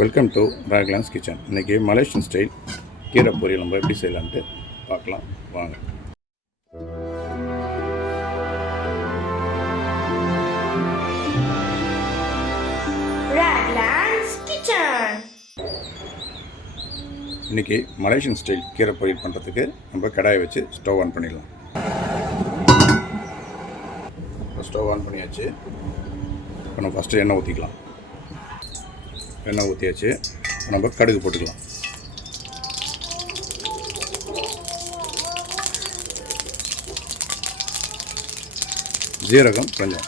Welcome to Raglannskitchen. இன்றைக்கி Malaysian style கீரை பொரியல் நம்ம எப்படி செய்யலான்ட்டு பார்க்கலாம் வாங்க. இன்றைக்கி மலேசியன் ஸ்டைல் கீரை பொரியல் பண்ணுறதுக்கு நம்ம கடாயை வச்சு ஸ்டவ் ஆன் பண்ணிடலாம். ஸ்டவ் ஆன் பண்ணியாச்சு. இப்போ நம்ம ஃபஸ்ட்டு எண்ணெய் ஊற்றிக்கலாம். எண்ணெய் ஊற்றியாச்சு. நம்ம கடுகு போட்டுக்கலாம். ஜீரகம் கொஞ்சம்,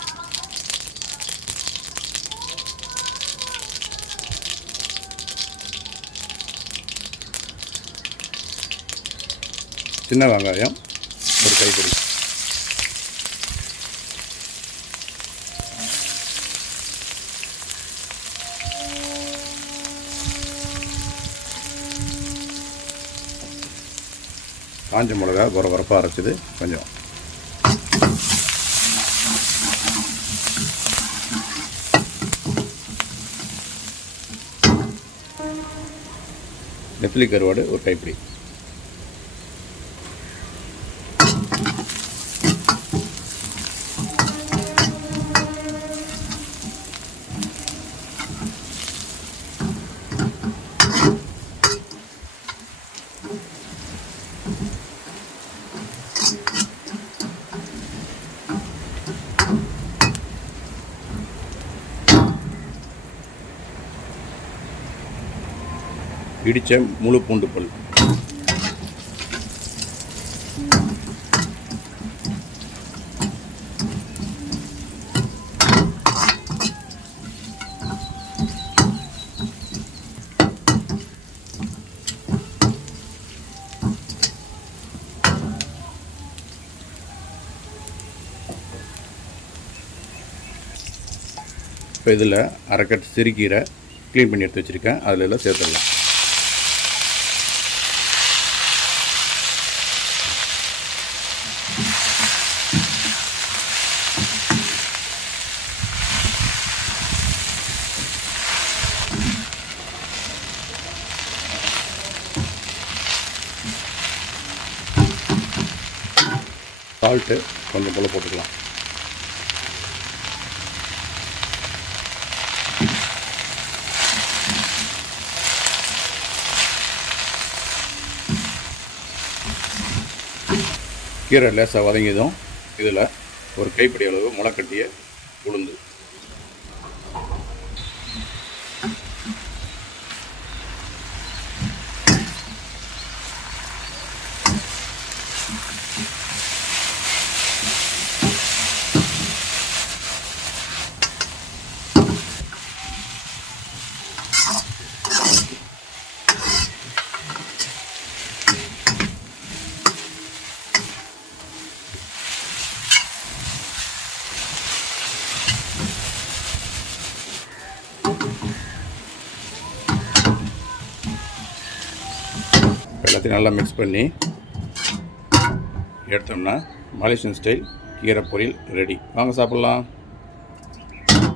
சின்ன வெங்காயம் ஒரு கைப்பிடி, காஞ்ச மிளகா வரப்பாக அரைச்சது கொஞ்சம், நெத்திலி கருவாடு ஒரு கைப்பிடி, இடித்த முழு பூண்டு பல், இப்போ இதில் அரைக்கட்டு சிறுகீரை க்ளீன் பண்ணி எடுத்து வச்சுருக்கேன், அதில் எல்லாம் சேர்த்துடலாம். சால்ட்டு கொஞ்சம் போல் போட்டுக்கலாம். கீரை லேசாக வதங்கியதும் இதில் ஒரு கைப்பிடி அளவு முளைக்கட்டிய உளுந்து, எல்லாத்தையும் நல்லா மிக்ஸ் பண்ணி எடுத்தோம்னா மலேசியன் ஸ்டைல் கீரை பொரியல் ரெடி. வாங்க சாப்பிட்லாம்.